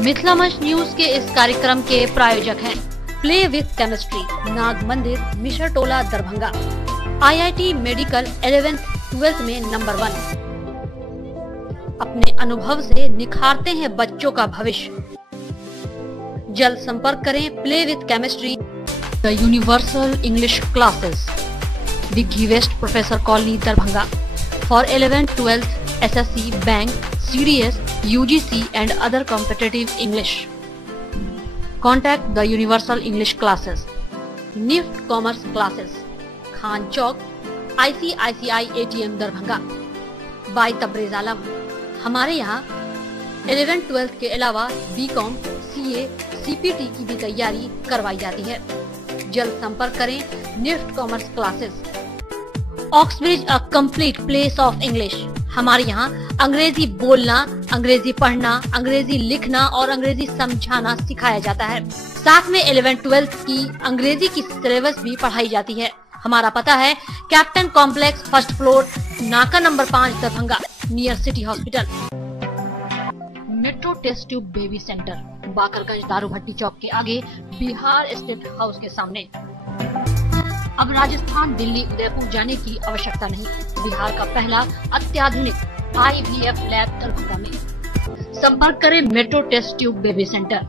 मिथिला मंच न्यूज के इस कार्यक्रम के प्रायोजक हैं प्ले विथ केमिस्ट्री, नाग मंदिर, मिश्र टोला, दरभंगा। IIT मेडिकल 11th-12th में नंबर 1। अपने अनुभव से निखारते हैं बच्चों का भविष्य। जल्द संपर्क करें play with chemistry, the universal English classes, Digghi west, professor colony, Darbhanga, for 11th, 12th, SSC, bank, CDS, UGC and other competitive English. Contact the Universal English classes. NIFT Commerce classes, Khan Chowk, ICICI ATM, Darbhanga, by Tabrez Alam. हमारे यहाँ 11th, 12th के अलावा BCom, CA, CPT की भी तैयारी करवाई जाती है। जल्द संपर्क करें NIFT commerce classes. Oxbridge, a complete place of English. हमारे यहाँ अंग्रेजी बोलना, अंग्रेजी पढ़ना, अंग्रेजी लिखना और अंग्रेजी समझाना सिखाया जाता है। साथ में 11th, 12th की अंग्रेजी की सिलेबस भी पढ़ाई जाती है। हमारा पता है कैप्टन कॉम्प्लेक्स, फर्स्ट फ्लोर, नाका number 5, Darbhanga, near city hospital. Metro test tube baby centre, Bakarganj, Daru Bhatti चौक के आगे, बिहार स्टेट हाउस के सामने। अब राजस्थान, दिल्ली, उदयपुर जाने की आवश्यकता नहीं। बिहार का पहला अत्याधुनिक IVF लैब दरभंगा में। संपर्क करें metro test tube baby centre.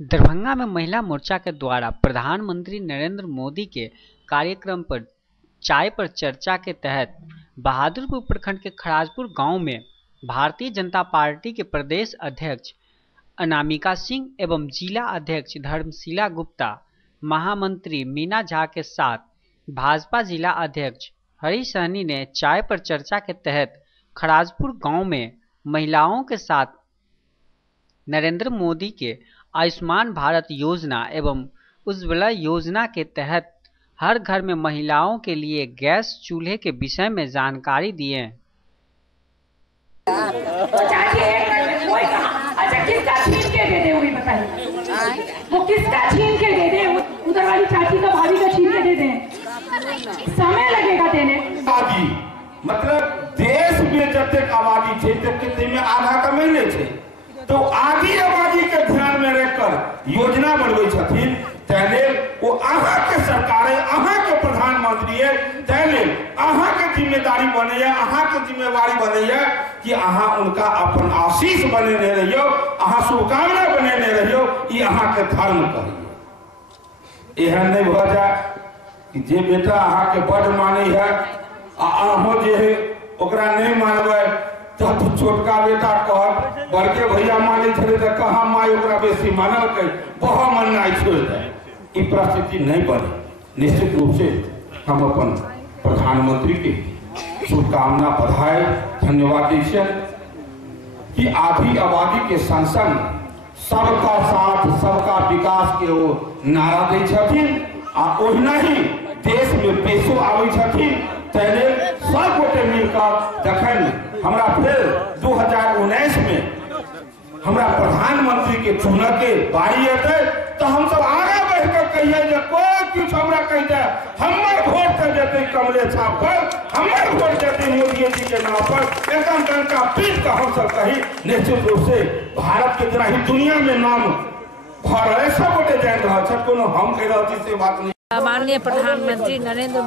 Darbhanga में महिला मोर्चा के द्वारा प्रधानमंत्री नरेंद्र मोदी के कार्यक्रम पर चाय पर चर्चा के तहत बहादुरपुर प्रखंड के खराजपुर गांव में भारतीय जनता पार्टी के प्रदेश अध्यक्ष अनामिका सिंह एवं जिला अध्यक्ष धर्मशिला गुप्ता, महामंत्री मीना झा के साथ भाजपा जिला अध्यक्ष हरी सहनी ने चाय पर चर्चा के तहत खराजपुर गांव में महिलाओं के साथ नरेंद्र मोदी के आयुष्मान भारत योजना एवं उज्ज्वला योजना के तहत हर घर में महिलाओं के लिए गैस चूल्हे के विषय में जानकारी दिए। वो किसका छीन के दे दे? उधर वाली चाची का, भाभी का छीन के दे दे। समय लगेगा देने। मतलब देश में जब तक आबादी थे तब तक में आधा कमेले थे, तो आधी आबादी के ध्यान में रखकर योजना बनवे छथिन। तैले वो अहाँ के सरकार है, अहाँ के प्रधानमंत्री है, तैले अहाँ के जिम्मेदारी बने है, अहाँ के जिम्मेवारी बने है कि अहाँ उनका अपन आशीष बने रहियो, अहाँ शुभकामना बने रहियो, ये अहाँ के धर्म कहिए। यह नहीं हो जाए कि जे बेटा अहाँ के बड़ माने है अहो जे है ओकरा नहीं मानवे तो छोटका बेटा कह बड़के भैया माने छे तो कहा माई ओकरा बेसी मानल के बहुत माननाई छोड़ दे। ई परिस्थिति नहीं बने। निश्चित रूप से हम अपन प्रधानमंत्री के शुभकामना, बधाई, धन्यवाद दी कि आधी आबादी के संग सबका साथ, सबका विकास के वो नारा दै छथिन आ ओहिना ही देश में पैसो आवे छथिन। तैले सब गोटे मिलकर जखन हमरा फिर 2019 में हमरा प्रधानमंत्री के चुने के बारी अते तो हम सब आगे बढ़कर कहिए जे कोई कुछ हमरा कह दे, हमर वोट से देते कमले छाप पर, हमर वोट देते मोदी जी के नाम पर, एकदम टंका पीट का हम सब कही। निश्चित रूप से भारत के जना ही दुनिया में नाम भर रहे सब गोटे जान रहा है, कोनो हम कह रहा से बात नहीं। माननीय प्रधानमंत्री नरेंद्र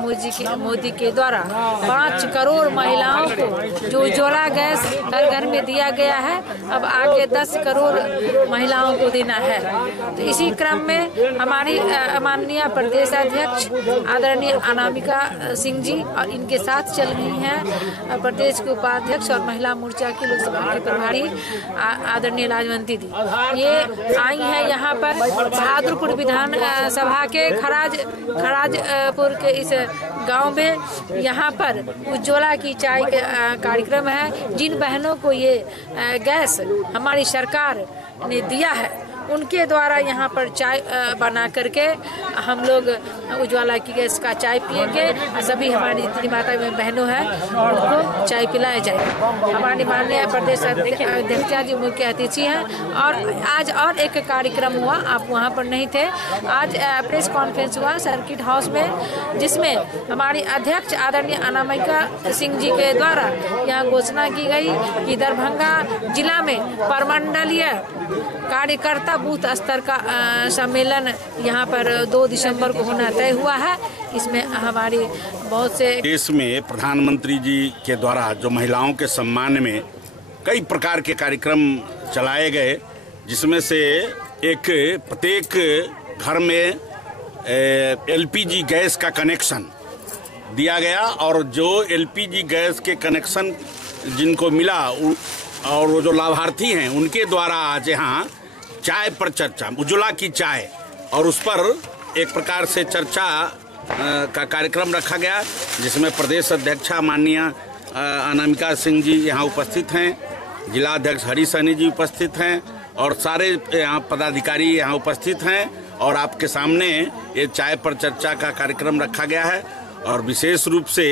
मोदी के द्वारा 5 करोड़ महिलाओं को जो उज्ज्वला गैस हर घर में दिया गया है, अब आगे 10 करोड़ महिलाओं को देना है। तो इसी क्रम में हमारी माननीय प्रदेश अध्यक्ष आदरणीय अनामिका सिंह जी और इनके साथ चल रही हैं प्रदेश के उपाध्यक्ष और महिला मोर्चा की लोकसभा की प्रभारी आदरणीय लाजवंती दी। ये आई है यहाँ पर बहादुरपुर विधान सभा के खराजपुर के इस गांव में। यहाँ पर उज्ज्वला की चाय का कार्यक्रम है। जिन बहनों को ये गैस हमारी सरकार ने दिया है उनके द्वारा यहाँ पर चाय बना करके हम लोग उज्ज्वला की गैस का चाय पिएंगे। सभी हमारी जितनी माता बहनों हैं उनको चाय पिलाया जाएगा। हमारी माननीय प्रदेश अध्यक्षा जी मुख्य अतिथि हैं। और आज और एक कार्यक्रम हुआ, आप वहाँ पर नहीं थे। आज प्रेस कॉन्फ्रेंस हुआ सर्किट हाउस में, जिसमें हमारी अध्यक्ष आदरणीय अनामिका सिंह जी के द्वारा यहाँ घोषणा की गई कि दरभंगा जिला में प्रमंडलीय कार्यकर्ता बूथ स्तर का सम्मेलन यहाँ पर 2 दिसंबर को होना तय हुआ है। इसमें हमारी बहुत से देश में प्रधानमंत्री जी के द्वारा जो महिलाओं के सम्मान में कई प्रकार के कार्यक्रम चलाए गए, जिसमें से एक प्रत्येक घर में एलपीजी गैस का कनेक्शन दिया गया। और जो एलपीजी गैस के कनेक्शन जिनको मिला और वो जो लाभार्थी हैं उनके द्वारा आज यहाँ चाय पर चर्चा, उज्ज्वला की चाय, और उस पर एक प्रकार से चर्चा का कार्यक्रम रखा गया, जिसमें प्रदेश अध्यक्षा माननीय अनामिका सिंह जी यहाँ उपस्थित हैं, जिला अध्यक्ष हरी सैनी जी उपस्थित हैं और सारे यहाँ पदाधिकारी यहाँ उपस्थित हैं। और आपके सामने ये चाय पर चर्चा का कार्यक्रम रखा गया है। और विशेष रूप से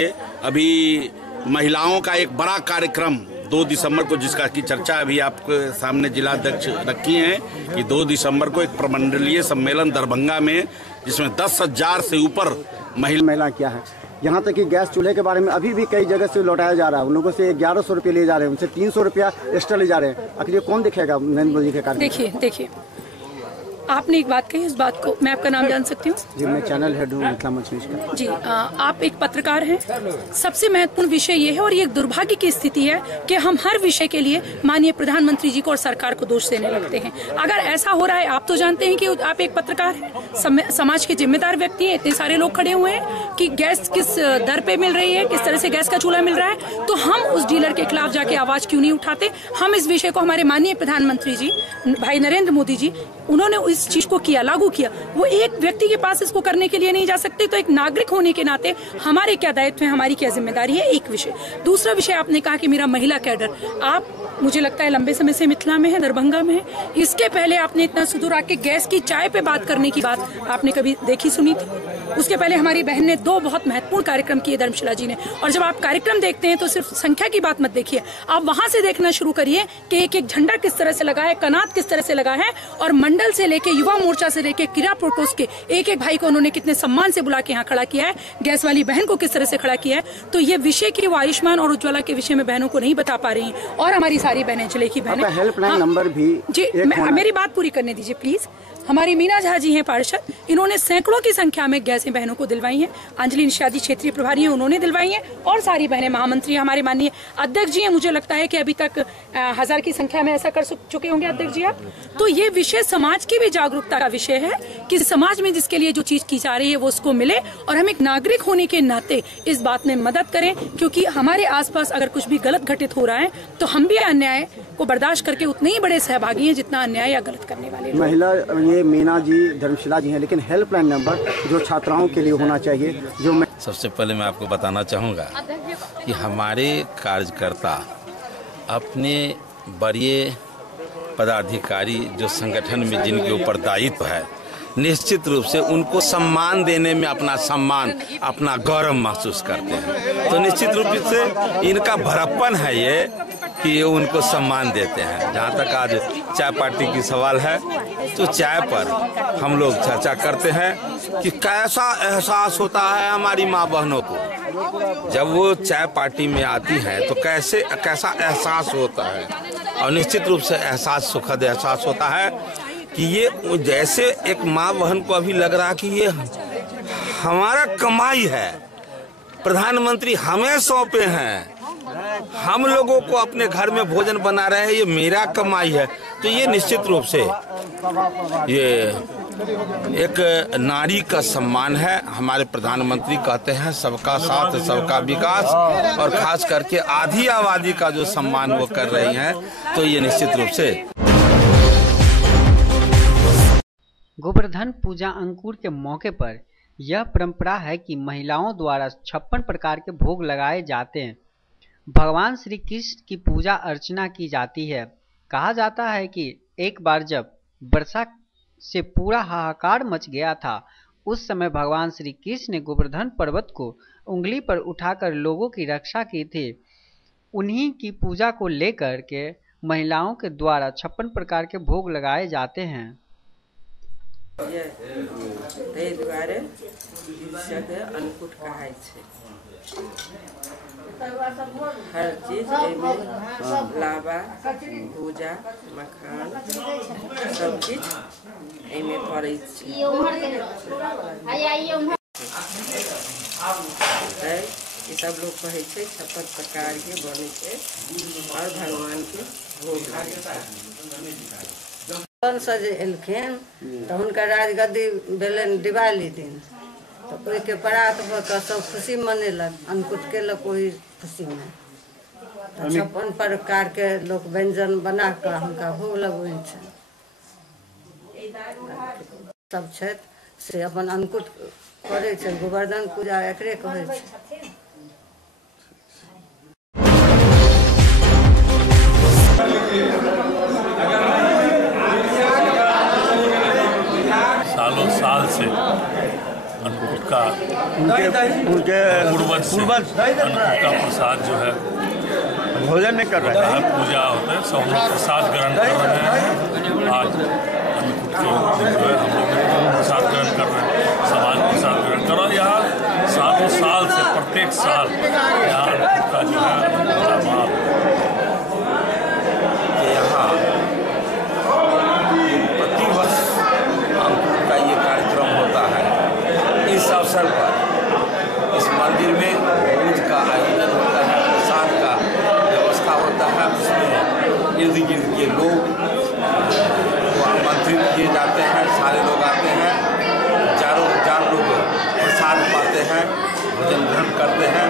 अभी महिलाओं का एक बड़ा कार्यक्रम 2 दिसंबर को, जिसका की चर्चा अभी आपके सामने जिला अध्यक्ष रखी है कि 2 दिसंबर को एक प्रमंडलीय सम्मेलन दरभंगा में, जिसमें 10,000 से ऊपर महिला क्या है। यहाँ तक कि गैस चूल्हे के बारे में अभी भी कई जगह से लौटाया जा रहा है। उन लोगों से 1100 रुपये लिए जा रहे हैं, उनसे 300 रुपया एक्स्ट्रा ले जा रहे हैं। आखिर ये कौन दिखेगा नरेंद्र मोदी के कार्य? देखिए आपने एक बात कही, इस बात को मैं आपका नाम जान सकती हूँ? जी, मैं चैनल हेड हूँ मिथिला मंच न्यूज़ का। जी, आप एक पत्रकार हैं। सबसे महत्वपूर्ण विषय ये है और ये एक दुर्भाग्य की स्थिति है कि हम हर विषय के लिए माननीय प्रधानमंत्री जी को और सरकार को दोष देने लगते हैं। अगर ऐसा हो रहा है, आप तो जानते हैं कि आप एक पत्रकार हैं, समाज के जिम्मेदार व्यक्ति हैं, इतने सारे लोग खड़े हुए हैं कि गैस किस दर पे मिल रही है, किस तरह से गैस का चूल्हा मिल रहा है, तो हम उस डीलर के खिलाफ जाके आवाज क्यों नहीं उठाते? हम इस विषय को हमारे माननीय प्रधानमंत्री जी भाई नरेंद्र मोदी जी, उन्होंने इस चीज को किया, लागू किया। वो एक व्यक्ति के पास इसको करने के लिए नहीं जा सकते, तो एक नागरिक होने के नाते हमारे क्या दायित्व है, हमारी क्या जिम्मेदारी है, एक विषय। दूसरा विषय, आपने कहा कि मेरा महिला कैडर, आप मुझे लगता है लंबे समय से मिथिला में है, दरभंगा में है। इसके पहले आपने इतना सुदूर आके गैस की चाय पे बात करने की बात आपने कभी देखी सुनी थी? उसके पहले हमारी बहन ने 2 बहुत महत्वपूर्ण कार्यक्रम किए, धर्मशिला जी ने। और जब आप कार्यक्रम देखते हैं तो सिर्फ संख्या की बात मत देखिए, आप वहां से देखना शुरू करिए कि एक एक झंडा किस तरह से लगा है, कनात किस तरह से लगा है, और मंडल से लेके युवा मोर्चा से लेके क्रीड़ा प्रोटोस के एक एक भाई को उन्होंने कितने सम्मान से बुला के यहाँ खड़ा किया है, गैस वाली बहन को किस तरह से खड़ा किया है। तो ये विषय की वो आयुष्मान और उज्ज्वला के विषय में बहनों को नहीं बता पा रही है। और हमारी सारी बहनें, जिले की बहनें, हेल्पलाइन नंबर भी जी, मेरी बात पूरी करने दीजिए प्लीज। हमारी मीना झा जी हैं पार्षद, इन्होंने सैकड़ों की संख्या में गैसें बहनों को दिलवाई हैं। अंजलि निषाद जी क्षेत्रीय प्रभारी हैं, उन्होंने दिलवाई हैं, और सारी बहनें महामंत्री हमारे माननीय अध्यक्ष जी हैं। मुझे लगता है कि अभी तक 1000 की संख्या में ऐसा कर चुके होंगे अध्यक्ष जी आप। तो ये विषय समाज की भी जागरूकता का विषय है कि समाज में जिसके लिए जो चीज की जा रही है वो उसको मिले, और हम एक नागरिक होने के नाते इस बात में मदद करें, क्योंकि हमारे आसपास अगर कुछ भी गलत घटित हो रहा है तो हम भी अन्याय को बर्दाश्त करके उतने ही बड़े सहभागी हैं जितना अन्याय या गलत करने वाले। महिला ये मीना जी, धर्मशिला जी हैं, लेकिन हेल्पलाइन नंबर जो छात्राओं के लिए होना चाहिए, जो मैं सबसे पहले मैं आपको बताना चाहूँगा कि हमारे कार्यकर्ता अपने बड़े पदाधिकारी जो संगठन में जिनके ऊपर दायित्व है, निश्चित रूप से उनको सम्मान देने में अपना सम्मान, अपना गौरव महसूस करते हैं। तो निश्चित रूप से इनका भड़प्पन है ये कि ये उनको सम्मान देते हैं। जहाँ तक आज चाय पार्टी की सवाल है, तो चाय पर हम लोग चर्चा करते हैं कि कैसा एहसास होता है हमारी माँ बहनों को जब वो चाय पार्टी में आती हैं, तो कैसा एहसास होता है। और निश्चित रूप से एहसास सुखद एहसास होता है कि ये जैसे एक माँ बहन को अभी लग रहा कि ये हमारा कमाई है, प्रधानमंत्री हमें सौंपे हैं, हम लोगों को अपने घर में भोजन बना रहे हैं, ये मेरा कमाई है। तो ये निश्चित रूप से ये एक नारी का सम्मान है। हमारे प्रधानमंत्री कहते हैं सबका साथ सबका विकास, और खास करके आधी आबादी का जो सम्मान वो कर रही हैं, तो ये निश्चित रूप से। गोवर्धन पूजा अंकुर के मौके पर यह परंपरा है कि महिलाओं द्वारा 56 प्रकार के भोग लगाए जाते हैं। भगवान श्री कृष्ण की पूजा अर्चना की जाती है। कहा जाता है कि एक बार जब वर्षा से पूरा हाहाकार मच गया था। उस समय भगवान श्री कृष्ण ने गोवर्धन पर्वत को उंगली पर उठाकर लोगों की रक्षा की थी। उन्हीं की पूजा को लेकर के महिलाओं के द्वारा 56 प्रकार के भोग लगाए जाते हैं। अन्नकूट कहाय छे। हर चीज लावा, भूजा, मखान सब चीज एमे पड़ै छै। ये सब लोग कहे छे 56 प्रकार के बने छे और भगवान के भोग लागे छे। सजे एलखिन तो हुनका राजगद्दी भेलनि दिवाली दिन, तो कोई के परात भऽ कऽ सब खुशी मनेलक, अन्नकूट केलक ओहि खुशी में। 56 प्रकार के लोग व्यंजन बना कऽ हुनका भोग लगबै छनि। सब छथि से अपन अन्नकूट करै छै, गोवर्धन पूजा एकरे कहै छै। सालों साल से अन्नकूट का पूर्वज अन्नकूट का प्रसाद जो है भोजन नहीं कर रहे हैं, पूजा होता है, सब लोग प्रसाद ग्रहण कर रहे हैं। आज अन्नकूट के दिन जो है हम लोग प्रसाद ग्रहण कर रहे हैं, समाज प्रसाद ग्रहण कर रहा है। यहाँ सालों साल से प्रत्येक साल यहाँ अन्नकूट का जो है यहाँ प्रतिवर्ष अन्नकूट का ये कार्यक्रम होता है। इस अवसर पर इस मंदिर में भोज का आयोजन होता है, प्रसाद का व्यवस्था होता है। उसमें इर्द गिर्द के लोग आमंत्रित किए जाते हैं, सारे लोग आते हैं, चारों हजार लोग प्रसाद पाते हैं, भोजन ग्रहण करते हैं।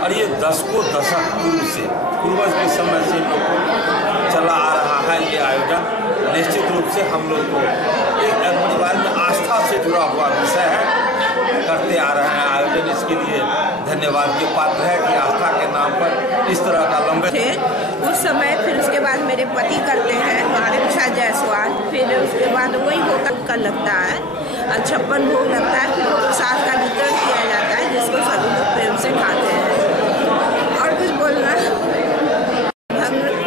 और ये दशकों दशक पूर्व से पूर्वज के समय से लोग चला आ रहा है ये आयोजन। निश्चित रूप से हम लोग को एक परिवार में आस्था से जुड़ा हुआ विषय है, करते आ रहे हैं आयोजन। इसके लिए धन्यवाद के पात्र है कि आस्था के नाम पर इस तरह का लंबे उस समय। फिर उसके बाद मेरे पति करते हैं हमारे प्रसाद जायसवाल, फिर उसके बाद वही भोग का लगता है, 56 भोग लगता है। फिर प्रसाद का वितरण किया जाता है जिसको सभी लोग प्रेम से खाते हैं। और कुछ बोलना,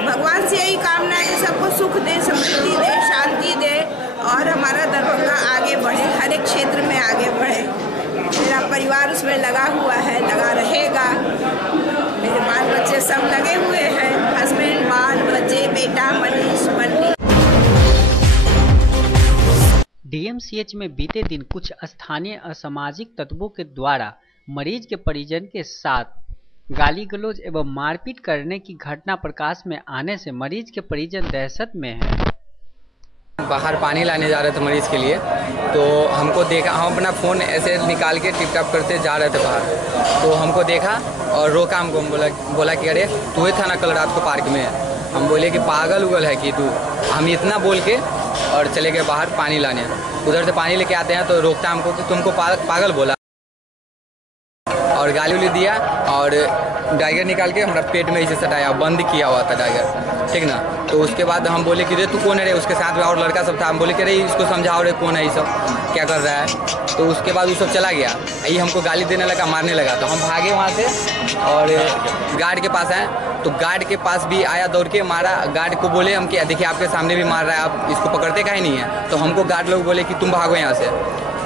भगवान से यही कामना है कि सबको सुख दे, समृद्धि दे, शांति दे और हमारा दरभंगा आगे बढ़े, हर एक क्षेत्र में आगे बढ़े। मेरा परिवार उसमें लगा हुआ है, लगा रहेगा। मेरे बाल बच्चे सब लगे हुए हैं, हस्बैंड, बाल बच्चे, बेटा मनीष, मनी। डीएमसीएच में बीते दिन कुछ स्थानीय असामाजिक तत्वों के द्वारा मरीज के परिजन के साथ गाली गलौज एवं मारपीट करने की घटना प्रकाश में आने से मरीज के परिजन दहशत में हैं। बाहर पानी लाने जा रहे थे मरीज के लिए, तो हमको देखा, हम अपना फ़ोन ऐसे निकाल के टिप टॉप करते जा रहे थे बाहर, तो हमको देखा और रोका हमको। बोला कि अरे तू ही था ना कल रात को पार्क में। हम बोले कि पागल उगल है कि तू। हम इतना बोल के और चले गए बाहर पानी लाने। उधर से पानी लेके आते हैं तो रोकता हमको कि तुमको पागल बोला और गाली उली दिया और डाइगर निकाल के हमारा पेट में इसे सटाया, बंद किया हुआ था डाइगर, ठीक ना। तो उसके बाद हम बोले कि रे तू कौन है रे, उसके साथ में और लड़का सब था। हम बोले कि रे इसको समझाओ रे कौन है ये सब, क्या कर रहा है। तो उसके बाद वो सब चला गया, ये हमको गाली देने लगा, मारने लगा। तो हम भागे वहाँ से और गार्ड के पास आए, तो गार्ड के पास भी आया, दौड़ के मारा। गार्ड को बोले हम कि देखिए आपके सामने भी मार रहा है, आप इसको पकड़ते काहे नहीं है। तो हमको गार्ड लोग बोले कि तुम भागो यहाँ से।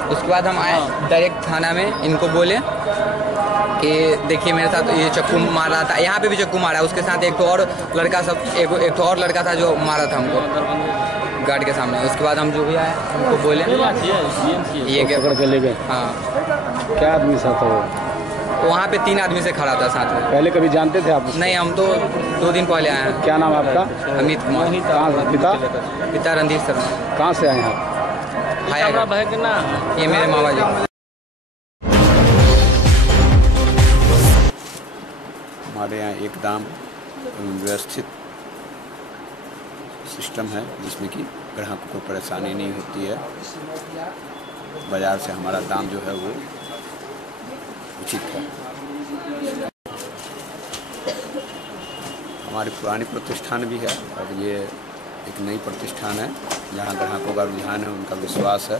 उसके बाद हम आए डायरेक्ट थाना में, इनको बोले कि देखिए मेरे साथ ये चक्कू मार रहा था, यहाँ पे भी चक्कू मारा, उसके साथ एक तो और लड़का एक और लड़का था जो मारा था हमको गार्ड के सामने। उसके बाद हम जो भी आए हमको बोले ये क्या पकड़ के ले गए। हाँ, क्या आदमी साथ था वो? वहाँ पे 3 आदमी से खड़ा था साथ में। पहले कभी जानते थे आप? नहीं, हम तो 2 दिन पहले आए हैं। क्या नाम आपका? अमित कुमार। पिता रणधीर शर्मा। कहाँ से आए हैं? ये मेरे मामा जी। हमारे यहाँ एकदम व्यवस्थित सिस्टम है जिसमें कि ग्राहकों को परेशानी नहीं होती है। बाज़ार से हमारा दाम जो है वो उचित है। हमारी पुरानी प्रतिष्ठान भी है और ये एक नई प्रतिष्ठान है जहाँ ग्राहकों का रुझान है, उनका विश्वास है,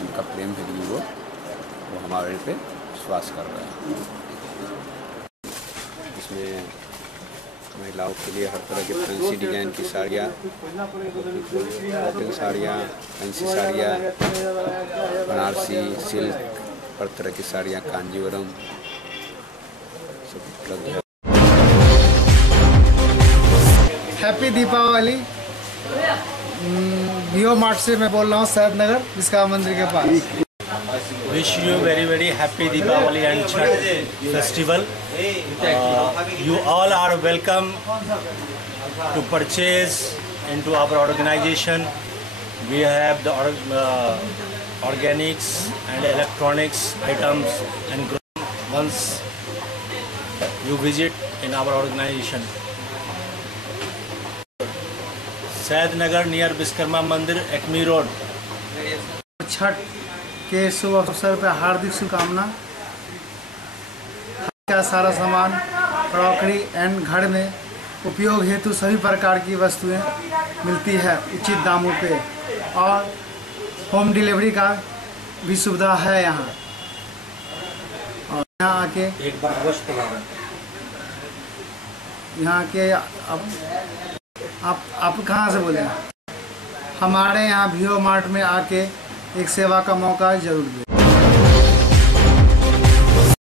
उनका प्रेम है कि वो हमारे पे विश्वास कर रहे हैं। इसमें महिलाओं के लिए हर तरह के फैंसी डिजाइन की साड़ियाँ, कॉटन साड़ियाँ, फैंसी साड़ियाँ, बनारसी, सिल्क, हर तरह की साड़ियाँ, कांजीवरम सब उपलब्ध है। हैप्पी दीपावली। जियो मार्ट से मैं बोल रहा हूँ, सैयद नगर विश्वकर्मा मंदिर के पास। Wish you very happy Deepavali and Chhath festival. You all are welcome to purchase into our organization. We have the organics and electronics items and once you visit in our organization. Syed Nagar near Vishwakarma Mandir, Acme Road. Chhath के शुभ अवसर पर हार्दिक शुभकामना। का सारा सामान, crockery and घर में उपयोग हेतु सभी प्रकार की वस्तुएं मिलती है उचित दामों पे, और होम डिलीवरी का भी सुविधा है यहाँ। और यहाँ आके आप कहाँ से बोले? हमारे यहाँ जियो मार्ट में आके एक सेवा का मौका जरूर दें।